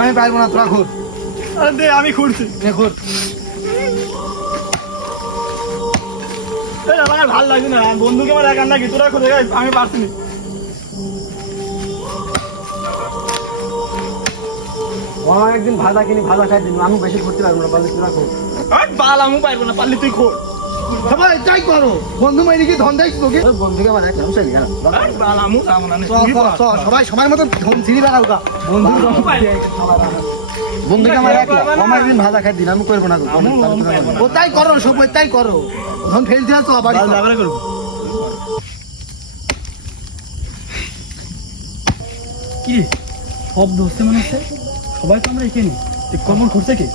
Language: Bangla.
আমি পারবো না, তোরা খুঁড়। দে আমি খুঁড়ছি। খুঁড়। আমার ভালো লাগছে না, বন্ধুকে আমার একার নাকি, তোরা খুঁড়ে আমি পারছি না। আমার একদিন ভাজা কিনি, ভাজা খাই দিন, আমি বেশি করতে পারবো না, পারলে তোরা খুঁড়। বাল আমি পারবো না, পারলে তুই খোঁড়। সবাই তাই করো, বন্ধু মাইনি কি ধন দেয় তোকে? বন্ধুকে আমার এক নামসাই কেন? বাল আমু যাবো না, সবাই সবাই মতো ধন ছিঁড়ি বেড়াও গা। বন্ধুকে আমার এক আমার একদিন ভাজা খাই দিন, আমি করবো না। ও তাই করো, সব তাই করো, ধন ফেল দিয়ে তো আবার করবো। কি শব্দ হচ্ছে মনে হচ্ছে, সবাই তো আমরা এখানে, কমন করছে কি?